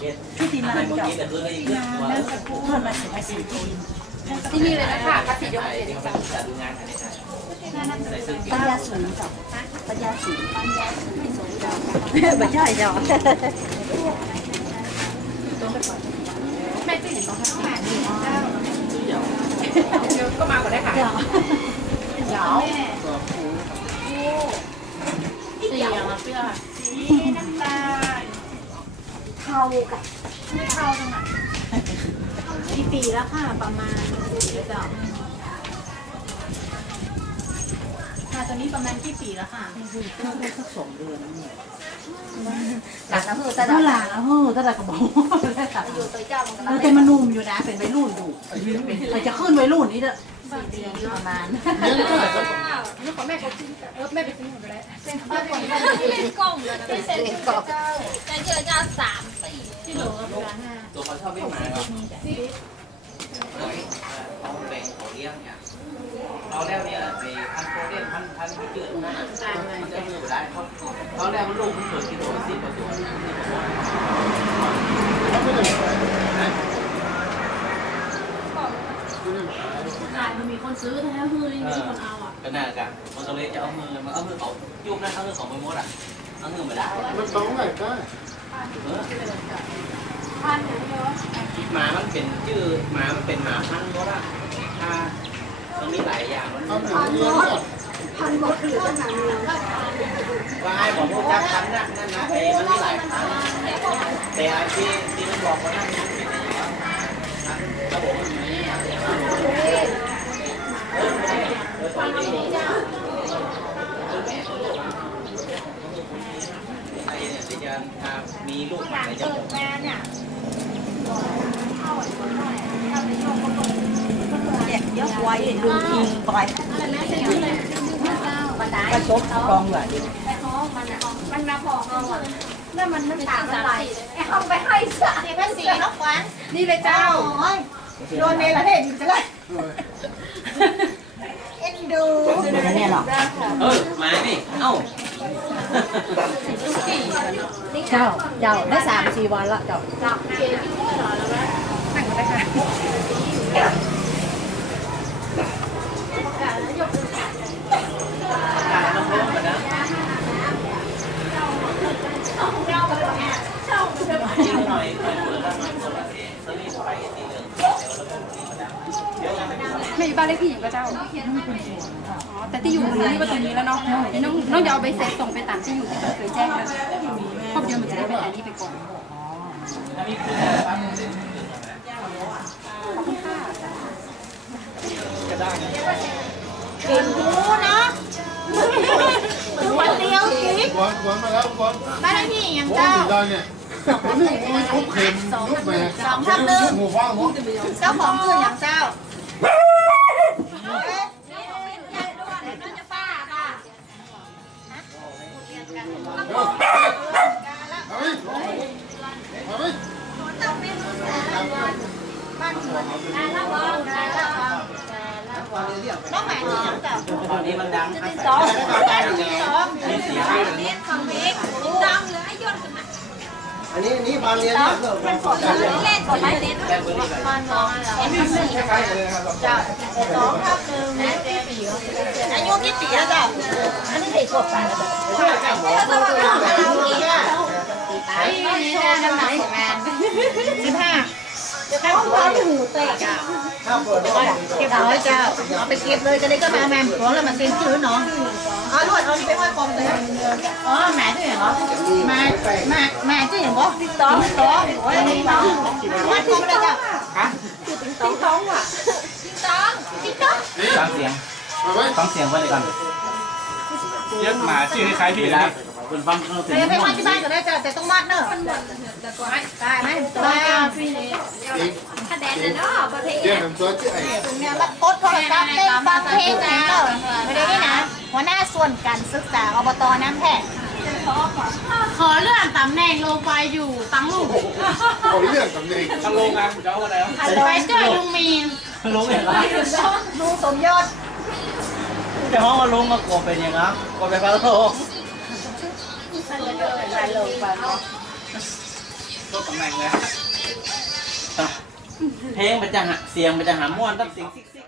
ตีนานเจ้าตีนานแล้วก็พิ่มาถึงภาษีที่นที่นี่เลยนะคะภาษียกเว้นจ้ะปัญญาสูงจ้าปัญญาสูงปัญญาสูงไม่สูงจ้าไม่ใช่เจ้าแม่จะเห็นตรงข้างหน้าเจ้าเดี๋ยวก็มาก่อนได้ค่ะเจ้าเดี๋ยวเสีย่างละเพื่อสีน้ำตา เท่ากับไม่เท่าจังอะกี่ปีแล้วค่ะประมาณเจ้าค่ะตอนนี้ประมาณกี่ปีแล้วค่ะสักสองเดือนแล้วเนี่ยหลังน้ำมือตาเท่าดำหลานแล้วเฮ้อถ้าแต่ก็บอกว่าอยู่ตัวเจ้ามันก็เราแต่มันนุ่มอยู่นะเป็นวัยรุ่นอยู่เราจะขึ้นวัยรุ่นนี่จะประมาณนี่ของแม่เขาซื้อเออแม่ไปซื้อหมดแล้วเป็นข้าวของแม่เป็นกล่องเลยนะเป็นเส้นกล่องแต่เจอจะสามสี่ที่โหลกับร้านห้าตัวเขาชอบวิ่งมาครับเขาแบ่งเขาเลี้ยงเนี่ยเราแล้วเนี่ยไปพันโคเดนพันพันจืดนะมันจะอยู่ได้เขาเขาแล้วมันลูกมันเกิดกิโลสิบกว่าตัวขายมันมีคนซื้อแท้ๆคือมีคนเอาอะก็น่ากันมันก็เลยจะเอามือมันเอามือเขายุบนะเอามือของมือมดอะเอามือมาได้มันต้องไหนได้ พันอย่างเดียวหมามันเป็นชื่อหมามันเป็นหมาพันธุ์เพราะว่าถ้าตรงนี้หลายอย่างมันเอาหนังเลี้ยงก่อนว่าไอ้บอกพวกจักพันนั่นนั่นนะไอ้มันมีหลายพันแต่ไอ้ที่ที่มันบอกว่านั่นมันเป็นระบบมันมีไอ้เนี่ยจะมีลูกหม่จะ เปิดมาเนี่ยเด็กยกไว้ดูทิ้งไปไดกระชกกองเลือไปห้องมันอะมันมาพอห้องอะแล้วมันมันต่างกันไปไอ้ห้องไปให้สะนี่เป็นสีนกหวานนี่เลยเจ้าโดนเนรเทศอีกแล้วเลยเอ็นดูไม่แน่หรอเออมาดิเอ้าเจ้าเจ้าได้สามสี่วันละเจ้า สั่งได้ค่ะแล้วหน่อยเปิดแล้วเองสลิปไปสีเหลืองเดี๋ยวเราไปสีมาดำเดี๋ยวเราไปดูแม่อยู่บ้านเลขที่อยู่กับเจ้าอ๋แต่ที่อยู่คือที่ว่าตรงนี้แล้วเนาะน้องน้องจะเอาใบเสร็จส่งไปตามที่อยู่ที่เคยแจ้งนะครอบเดียวมันจะได้เป็นอันนี้ไปก่อน ถ้ามีคือปั๊บขอบคุณค่ะกินหูนะวันเดียวสิขวนกวนมาแล้วขวนบ้านเลขที่อย่างเจ้าถึงได้เนี่ยคนหนึ่งมันยุบเข็มยุบแหม่หัวฟ้าหมดเจ้าของคืออย่างเจ้า น้องหมายถึงอย่างเจ้าตอนนี้มันดังครับสองสองมีสีให้เลยของเล็กดังเลยยนต์อันนี้อันนี้บานเรียนเนี่ยเลิกเป็นของเรียนเล่นก่อนไหมเล่นแค่เบอร์นี้ไปมันมองอ็นสี่คล้ายๆกันเลยครับเจ้าสองทับหนึ่งอายุกี่ปีแล้วจ้าอันนี้เด็กกว่ากันใช่ครับหมอถ้าจะว่าเราอายุกี่อะไอ้โชว์น้ำหนักแมนสิบห้า เขาเขาหูเตะอะถ้าเปิดได้จ้าเอาไปเก็บเลยจะได้ก็มาแมนหัวแล้วมันเซ็นชื่อเนาะเอาลวดเอาไปห้อยคอมเลยอ๋อแม่ที่เห็นเหรอแม่แม่แม่ที่เห็นบ่ติ๊กต๊อกติ๊กต๊อกโอ้ยติ๊กต๊อกมาติ๊กต๊อกเลยจ้ะติ๊กต๊อกอะติ๊กต๊อกติ๊กต๊อกฟังเสียงฟังเสียงไว้เลยก่อนเรียกหมาชื่อคล้ายๆพี่เว เลลายคุณฟังเสียงไปไปห้อยที่บ้านก็ได้จ้ะแต่ต้องมัดเนอะได้ไหมได้อีกคะแนนเนาะประเภทเรียกน้ำตัวที่ไอ้เนี่ยมันกดโทรศัพท์เล่นฟังเพลงนะไม่ได้นี่นะหัวหน้าส่วนการศึกษาอบตน้ำแพทย์ขอเลื่อนตำแหน่งลงไปอยู่ตังลูกเขาเรียกตำแหน่งทางโรงงานผมจะเอาอะไรครับไปเจอลุงมีนลุงเห็นไหมลุงสมยศจะห้องว่าลุงมากบเป็นยังไงกบเป็นปลาโตรถตำแหน่งเลยเพลงมันจะหาเสียงมันจะหาม่วนต้องเสียงซิกซิก